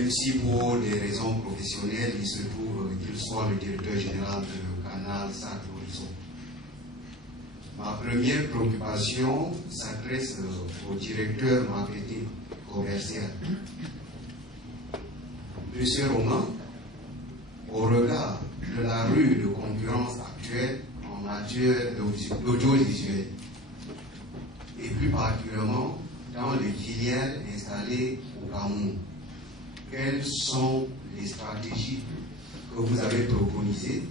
même si pour des raisons professionnelles, il se trouve qu'il soit le directeur général de Canal Sartre Horizon. Ma première préoccupation s'adresse au directeur marketing commercial. Monsieur Romain, au regard de la rue de concurrence actuelle en matière d'audiovisuel, et plus particulièrement dans les filières installées au Cameroun, quelles sont les stratégies que vous avez préconisées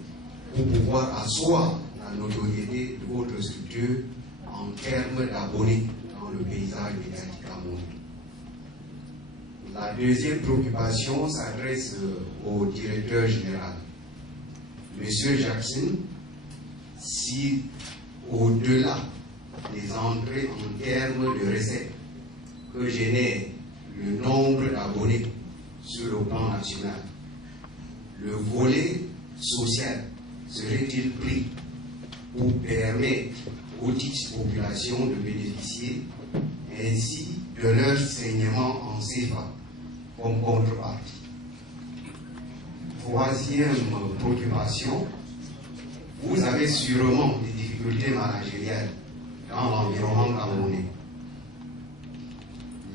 pour pouvoir asseoir la notoriété de votre structure en termes d'abonnés dans le paysage médiatique camerounais? La deuxième préoccupation s'adresse au directeur général. Monsieur Jackson, si au-delà des entrées en termes de recettes que génère le nombre d'abonnés sur le plan national, le volet social serait-il pris pour permettre aux petites populations de bénéficier ainsi de leur saignement en CFA comme contrepartie? Troisième préoccupation, vous avez sûrement des difficultés managériales dans l'environnement camerounais.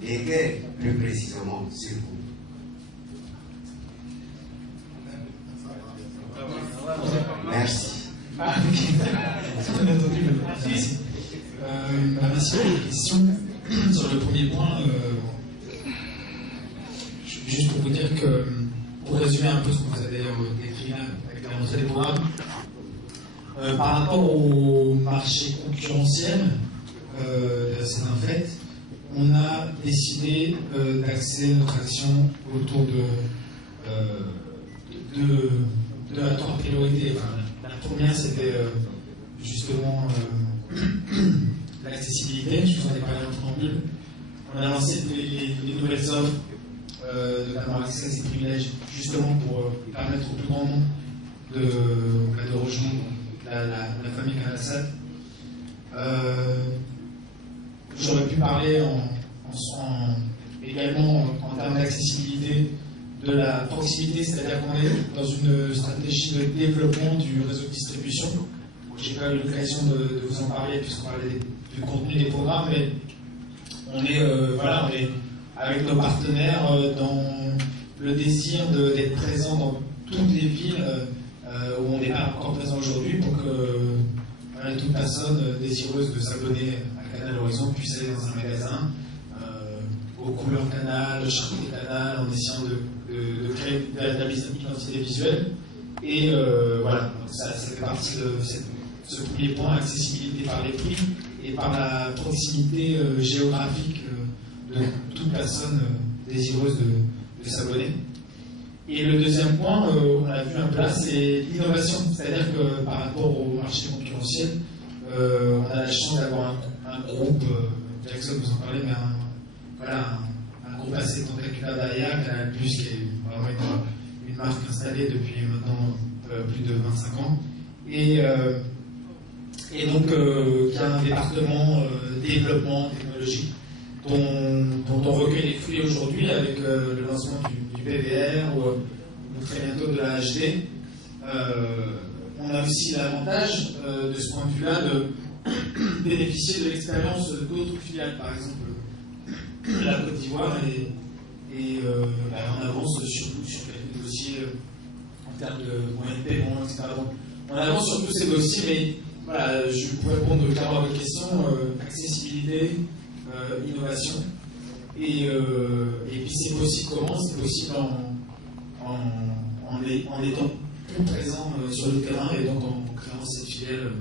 Lesquelles plus précisément, s'il vous plaît? Merci. Merci. Merci pour les questions. Sur le premier point, juste pour vous dire que, pour résumer un peu ce que vous avez décrit là, avec la rentrée des programmes, par rapport au marché concurrentiel, c'est un fait, on a décidé d'axer notre action autour de la trois priorités. Enfin, la première, c'était justement l'accessibilité. Je vous en ai parlé en préambule. On a lancé les nouvelles offres, notamment Access et privilèges, justement pour permettre au plus grand nombre de rejoindre la famille Canalsat. J'aurais pu parler également en termes d'accessibilité de la proximité, c'est-à-dire qu'on est dans une stratégie de développement du réseau de distribution. Je n'ai pas eu l'occasion de vous en parler puisqu'on parlait du contenu des programmes, mais on est avec nos partenaires dans le désir d'être présent dans toutes les villes où on n'est pas encore présent aujourd'hui pour que toute personne désireuse de s'abonner à Canal Horizon puisse aller dans un magasin aux couleurs Canal, charcuterie Canal, en essayant de créer une véritable identité visuelle. Et voilà, donc ça fait partie de ce premier point, accessibilité par les prix et par la proximité géographique de toute personne désireuse de s'abonner. Et le deuxième point, on l'a vu un peu là, c'est l'innovation. C'est-à-dire que par rapport au marché concurrentiel, on a la chance d'avoir un groupe, Jackson vous en parlait, mais un groupe assez tentaculaire derrière, Canal+, qui est vraiment une marque installée depuis maintenant plus de 25 ans. Et donc, qui a un département développement technologique dont on recueille les fruits aujourd'hui avec le lancement du PVR ou très bientôt de la HD. On a aussi l'avantage de ce point de vue-là de bénéficier de l'expérience d'autres filiales, par exemple la Côte d'Ivoire et en avance sur quelques dossiers en termes de moyens de paiement, etc. Donc, on avance sur tous ces dossiers, mais voilà, je pourrais répondre clairement à votre question, accessibilité, innovation, et puis c'est possible comment? C'est possible en étant plus présent sur le terrain et donc en créant cette filiale